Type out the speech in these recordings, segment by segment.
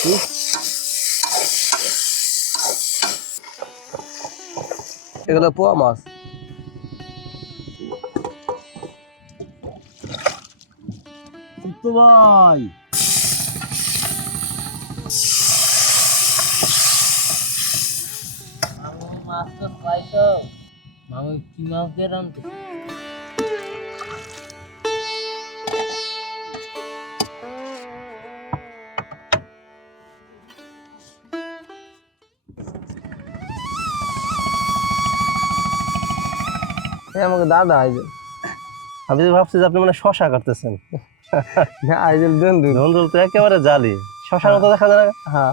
এগুলো পোয়া মাছ। ভাই মাছ তো পাইছো মামি কি মাছ দিয়ে রান্না আমাকে দাদা আইজল। আমি তো ভাবছি যে আপনি মানে শশা কাটতেছেন। আইজল বন্ধু। ধুন্দুল তো একেবারে জালি, শশার মতো দেখা যায় না। হ্যাঁ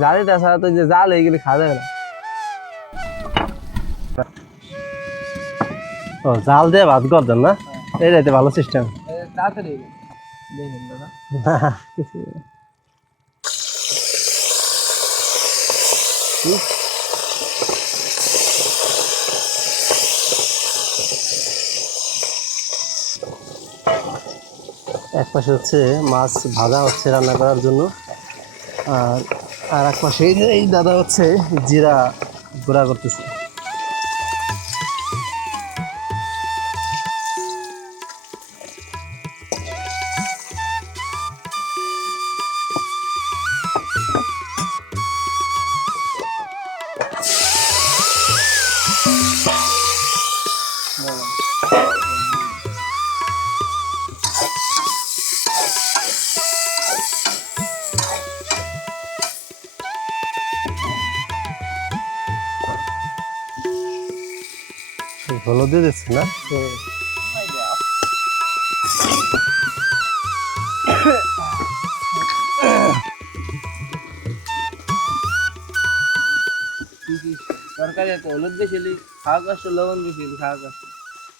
জালিটা ছাড়া তো যে জাল এইগুলি খাওয়া যাবে না। ও জাল দিয়ে ভাত করতেন না? এইটাই তো ভালো সিস্টেম। তাড়াতাড়ি দেখুন দাদা। এক পাশে হচ্ছে মাছ ভাজা হচ্ছে রান্না করার জন্য, আর এক পাশে এই দাদা হচ্ছে জিরা গুঁড়া করতেছে। হলুদ দিয়ে দিচ্ছে না? তরকারি এত হলুদ বেশি খাওয়া কষ্ট, লবণ বেশি খাওয়া কষ্ট।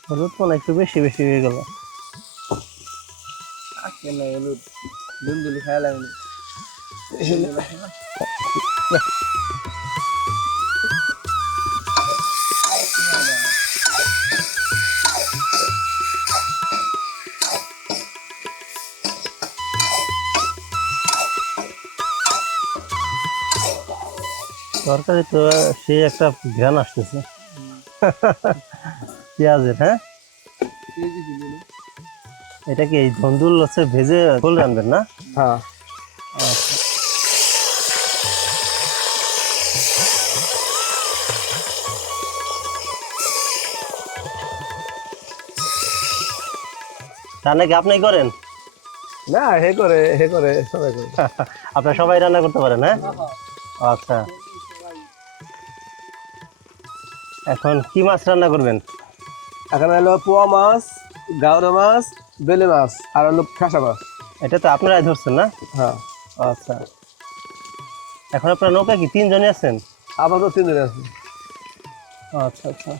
হলুদ মানে একটু বেশি বেশি হয়ে গেল। কেন হলুদ দুলদুলি খাওয়া লাগে না। তরকারি তো সেই একটা ঘ্রাণ আসতেছে পেঁয়াজের। হ্যাঁ, এটা কি এই ধন্দুল হচ্ছে ভেজে ঝোল রানবেন না? হ্যাঁ আচ্ছা। রান্না কি আপনি করেন? না, হে করে সবাই করে। আপনারা সবাই রান্না করতে পারেন? হ্যাঁ, আচ্ছা। এখন কি মাছ রান্না করবেন? এখন হলো পোয়া মাছ, গাওরা মাছ, বেলে মাছ আর হলো খাসা মাছ। এটা তো আপনারাই ধরছেন না? হ্যাঁ। আচ্ছা, এখন আপনার নৌকা কি তিনজনই আছেন? আপাতত 3 দিন আছে। আচ্ছা আচ্ছা,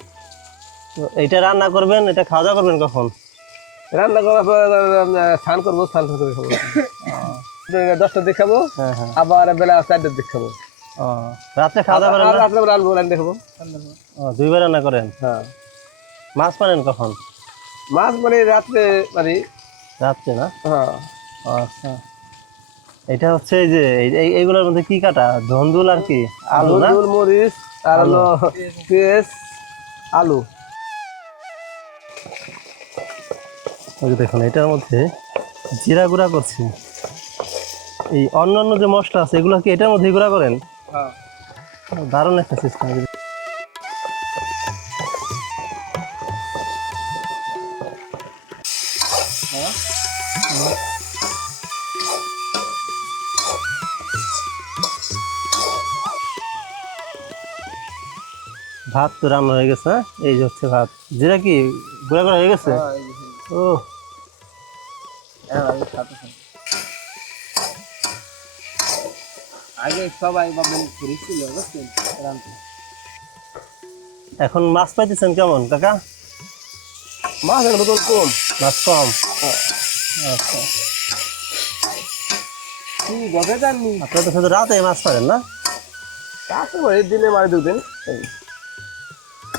তো এইটা রান্না করবেন, এটা খাওয়া দাওয়া করবেন কখন? রান্না করার পর স্নান করবো, স্নান করে খাবো। 10টার দিকে খাবো, হ্যাঁ হ্যাঁ। আবার বেলা 4টার দিকে খাবো। রাত্রে খাওয়া দাওয়া করেন না? রাত্রে রান্না রান্না খাবো। দুইবার রান্না করেন? হ্যাঁ। মাছ পানেন কখন? মাছ মানে রাত্রে মানে। রাত্রে না? হ্যাঁ। আচ্ছা, এটা হচ্ছে এই যে এইগুলোর মধ্যে কি কাটা? ধন্দুল আর কি আলু না? ধন্দুল, মরিচ আর হলো পেঁয়াজ, আলু। ওই দেখুন, এটার মধ্যে জিরা গুঁড়া করছি। এই অন্যান্য যে মশলা আছে এগুলো কি এটার মধ্যে গুঁড়া করেন? হ্যাঁ। দারুণ একটা সিস্টেম। ভাত তো রান্না হয়ে গেছে। এই যে হচ্ছে ভাত। জিরা কি গুঁড়া করা হয়ে গেছে? ও, আগে সবাই ভাবলেন ছিল বুঝছেন। এখন মাছ পাইতেছেন কেমন কাকা? মাছের বোতল কম। মাছ কম? আচ্ছা, গভে যাননি আপনারা তো শুধু রাতে মাছ পাবেন না? তাতে দিনে মানে 2 দিন।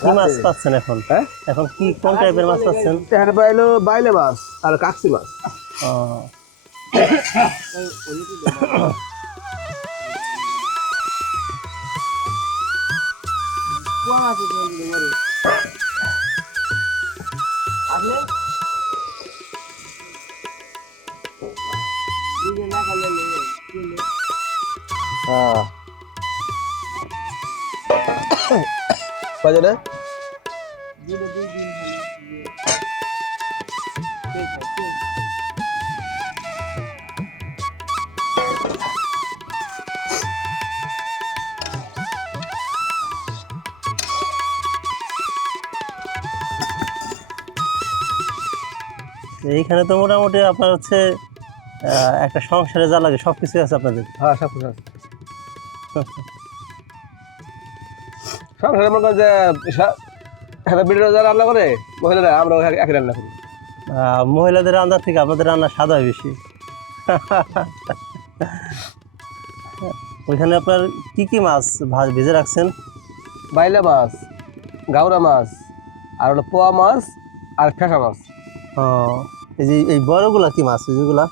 কি মাছ পাচ্ছেন এখন? হ্যাঁ, এখন কি কোন টাইপের মাছ পাচ্ছেন? এখানে পাইলো বাইলে মাছ আর কাকসি মাছ। হ্যাঁ বাজারে এইখানে তো মোটামুটি আপনার হচ্ছে একটা সংসারে যা লাগে সব কিছু আছে আপনাদের। হ্যাঁ সব কিছু আছে সংসারে মনে করেন যে একটা ভিডিও যারা রান্না করে মহিলারা আমরা একই রান্না করি। মহিলাদের রান্নার থেকে আপনাদের রান্না স্বাদ হয় বেশি। ওইখানে আপনার কি কি মাছ ভেজে রাখছেন? বাইলা মাছ, গাওরা মাছ, আর হলো পোয়া মাছ আর ফেঁসা মাছ। ও এই যে এই বড়গুলা কি মাছ যেগুলা?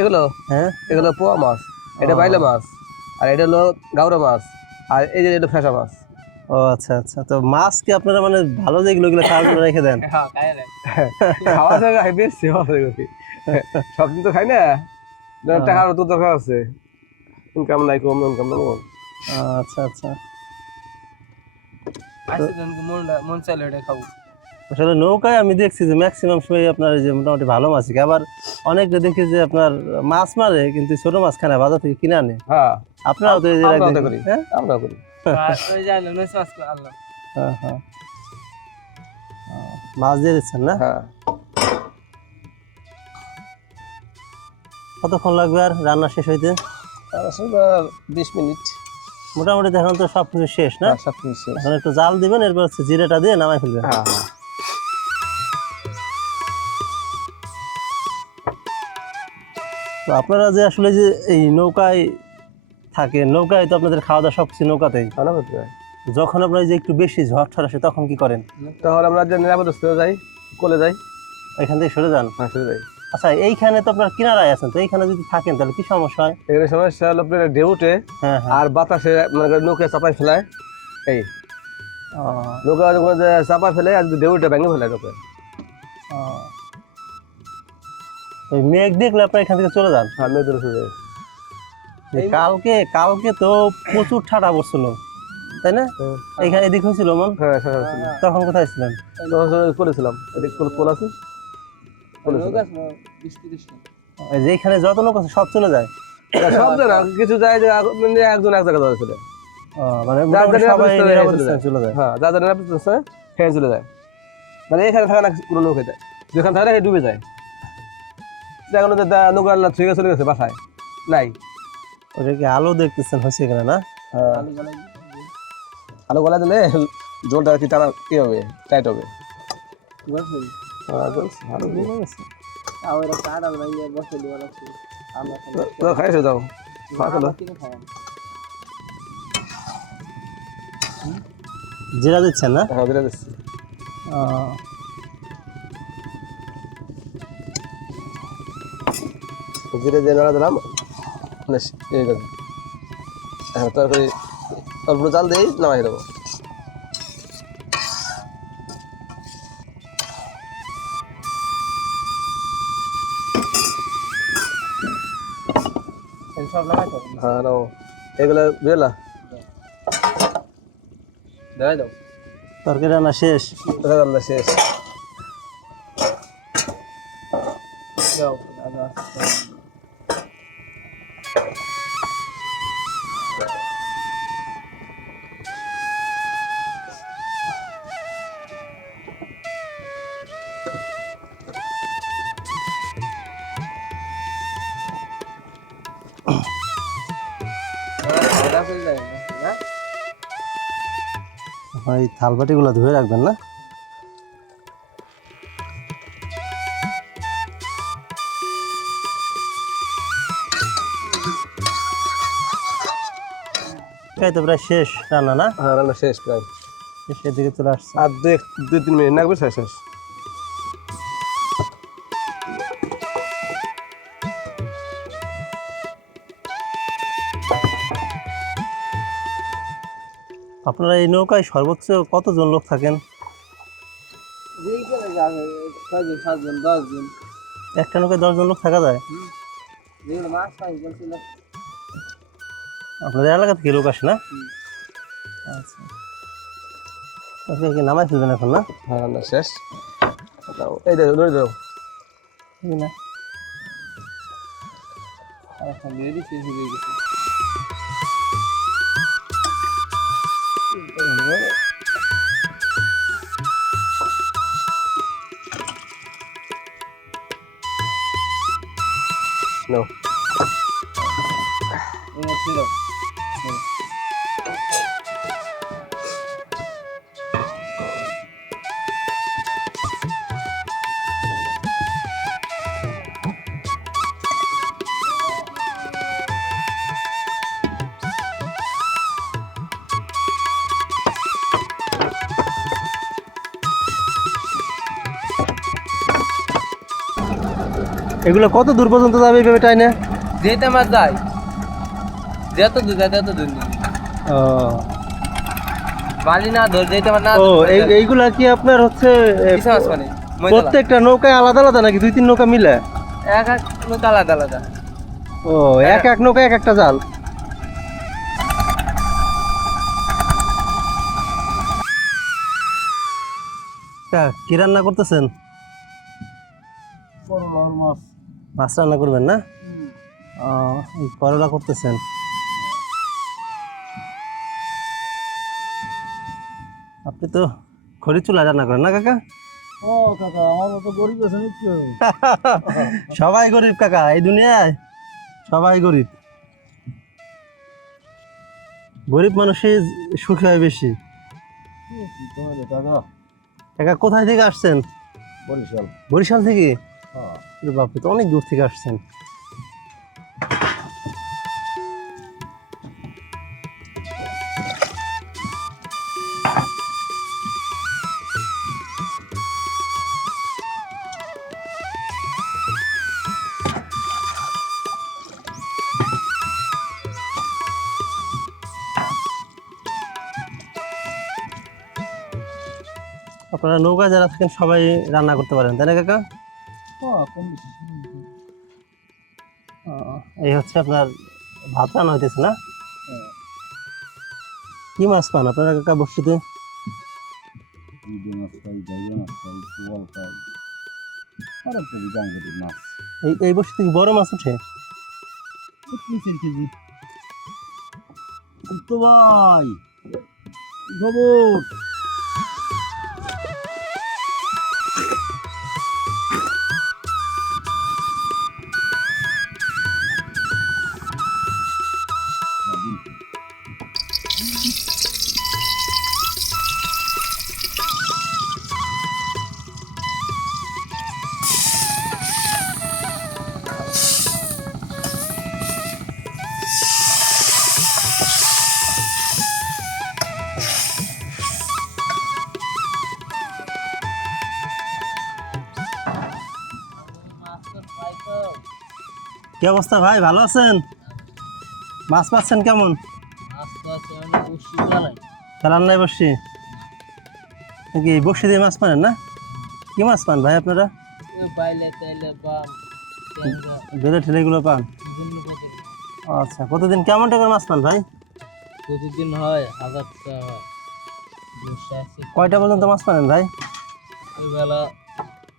এগুলো হ্যাঁ এগুলো পোয়া মাছ, এটা বাইলা মাছ, আর এটা হলো গাওরা মাছ, আর এই যে এটা ফেঁসা মাছ। ও আচ্ছা আচ্ছা, তো মাছ কি আপনারা মানে ভালো যেগুলো ওগুলো খাওয়ার জন্য রেখে দেন? খাওয়া জায়গা বেশি সবদিন তো খাই না, টাকার তো দরকার আছে, ইনকাম নাই কম ইনকাম নেবো। আচ্ছা আচ্ছা, মন চাইলে এটা খাবো। আসলে নৌকায় আমি দেখছি যে ম্যাক্সিমাম সময় আপনার এই যে মোটামুটি ভালো মাছ খায়, আবার অনেকটা দেখি যে আপনার মাছ মারে কিন্তু ছোট মাছ খায় না, বাজার থেকে কিনে আনে। হ্যাঁ আপনারাও তো এই যে আমরাও তো একদিন- করি। হ্যাঁ আমরাও করি। ওই যে আনলাম, নয় মাছ আনলাম। হ্যাঁ হ্যাঁ, মাছ দিয়ে দিচ্ছেন না? হ্যাঁ কতক্ষণ লাগবে আর রান্না শেষ হইতে? 20 মিনিট। মোটামুটি এখন তো সব কিছু শেষ না? সব কিছু শেষ। এখন একটু জাল দিবেন, এরপর হচ্ছে জিরেটা দিয়ে নামাই ফেলবেন। হ্যাঁ হ্যাঁ তো আপনারা যে আসলে যে এই নৌকায় থাকে, নৌকায় তো আপনাদের খাওয়া দাওয়া সব কিছু নৌকাতেই। খাওয়া করতে হয়। যখন আপনার যে একটু বেশি ঝড় ঠড় আসে তখন কি করেন? তাহলে আমরা যে নিরাপদ স্থলে যাই, কোলে যাই। এখান থেকে সরে যান? হ্যাঁ সরে যাই। আচ্ছা, এইখানে তো আপনার কিনারায় আছেন, তো এইখানে যদি থাকেন তাহলে কি সমস্যা হয়? এখানে সমস্যা হলো আপনার ঢেউ উঠে হ্যাঁ হ্যাঁ। আর বাতাসে মানে নৌকা চাপাই ফেলায়। এই ও, নৌকা যখন চাপা ফেলে আর ঢেউ উঠে ভেঙে ফেলায় নৌকা। ও। ওই মেঘ দেখলে আপনার এখান থেকে চলে যান? হ্যাঁ মেঘ চলে যায়। কালকে কালকে তো প্রচুর ঠান্ডা পড়ছিল, তাই না? এইখানে এদিক হয়েছিল মন? হ্যাঁ হ্যাঁ তখন কোথায় ছিলেন? তখন করেছিলাম এদিক কোল আছে। এই যে এইখানে যত লোক আছে সব চলে যায়? সব জায়গা কিছু যায় যে মানে একজন এক জায়গা ধরে চলে। ও, মানে মোটামুটি সবাই নিরাপদ স্থানে চলে যায়। হ্যাঁ যা যারা নিরাপদ স্থানে ফেলে চলে যায়, মানে এখানে থাকে না কোনো নৌকা যায়, যেখানে থাকে না সে ডুবে যায়। এখন নৌকা ঠিক চলে গেছে বাসায় নাই। ওটা কি আলো দেখতেছেন হয়েছে এখানে না? হ্যাঁ আলো গলা দিলে জলটা কি টানা কি হবে, টাইট হবে। খাইছো যাও জিরা দিচ্ছেন না? হ্যাঁ দিলে দিচ্ছি। ও, ধীরে ধীরে নাড়া দিলাম। হ্যাঁ তরকারি অল্প জাল দিয়েই নামাই দেবো। হ্যাঁ নাও এগুলো বুঝলা দেখাই দাও। তরকারি রান্না শেষ? রান্না শেষ। এই থাল বাটিগুলো ধুয়ে রাখবেন না? এই তো প্রায় শেষ রান্না না? হ্যাঁ রান্না শেষ প্রায়, শেষের দিকে চলে আসছে। আর 2-3 মিনিট লাগবে শেষ শেষ। আপনারা এই নৌকায় সর্বোচ্চ কতজন লোক থাকেন? ছয়জন, সাতজন, 10 জন। একটা নৌকায় 10জন লোক থাকা যায়? যেগুলো মাছ পাই বলছিল। আপনাদের এলাকা থেকে লোক আসে না? আচ্ছা, আজকে কি নামাই ফেলবেন এখন না? হ্যাঁ রান্না শেষ। দাও, এই দাও ধরে দাও। এই না, আর এখন দিয়ে দিচ্ছি, হয়ে গেছে। নাও। ছিল এগুলো কত দূর পর্যন্ত যাবে এইভাবে টাইনে? যেতে মাছ যায়, যত দূর যায় তত দূর নিয়ে। ও বালি না ধর যেতে মাছ না ও, এইগুলা কি আপনার হচ্ছে কিসে মাছ মানে প্রত্যেকটা নৌকায় আলাদা আলাদা নাকি 2-3 নৌকা মিলে? এক এক নৌকা আলাদা আলাদা। ও, এক এক নৌকায় এক একটা জাল। কি রান্না করতেছেন? মাছ মাছ রান্না করবেন না? ও, এই করলা করতেছেন। আপনি তো খড়ি চুলা রান্না করেন না কাকা? ও কাকা, আমার মতো গরিব আছে নাকি? সবাই গরিব কাকা, এই দুনিয়ায় সবাই গরিব। গরিব মানুষই সুখী হয় বেশি। কাকা কোথায় থেকে আসছেন? বরিশাল। বরিশাল থেকে? বাপরে, তো অনেক দূর থেকে আসছেন। আপনারা নৌকা যারা থাকেন সবাই রান্না করতে পারেন তাই না কাকা? ও, এই হচ্ছে আপনার ভাত রান্না হইতেছে না? কি মাছ পান আপনারা কাকা বর্ষিতে? এই বর্ষিতে কি বড় মাছ উঠে? তো ভাই খবর কি অবস্থা ভাই, ভালো আছেন? মাছ পাচ্ছেন কেমন? রান্নায় বসছি নাকি? বসি দিয়ে মাছ পানেন না? কি মাছ পান ভাই আপনারা? বেলে ঠেলে এগুলো পান? আচ্ছা, প্রতিদিন কেমন টাকার মাছ পান ভাই? প্রতিদিন হয় 1000 টাকা হয়। কয়টা পর্যন্ত মাছ পানেন ভাই? ওই বেলা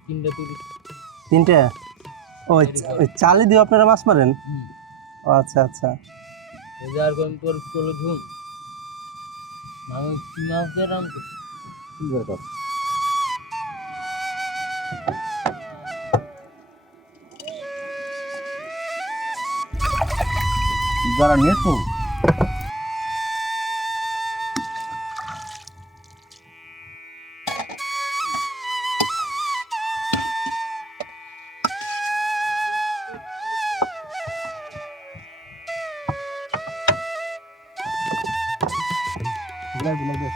3টা 30। 3টে? ওই চালি দিয়ে আপনারা মাছ মারেন? ও আচ্ছা আচ্ছা। আর কোন পর করে ধুম আমি কি মাছ দিয়ে রাম করছি। যারা নেছো লাগবে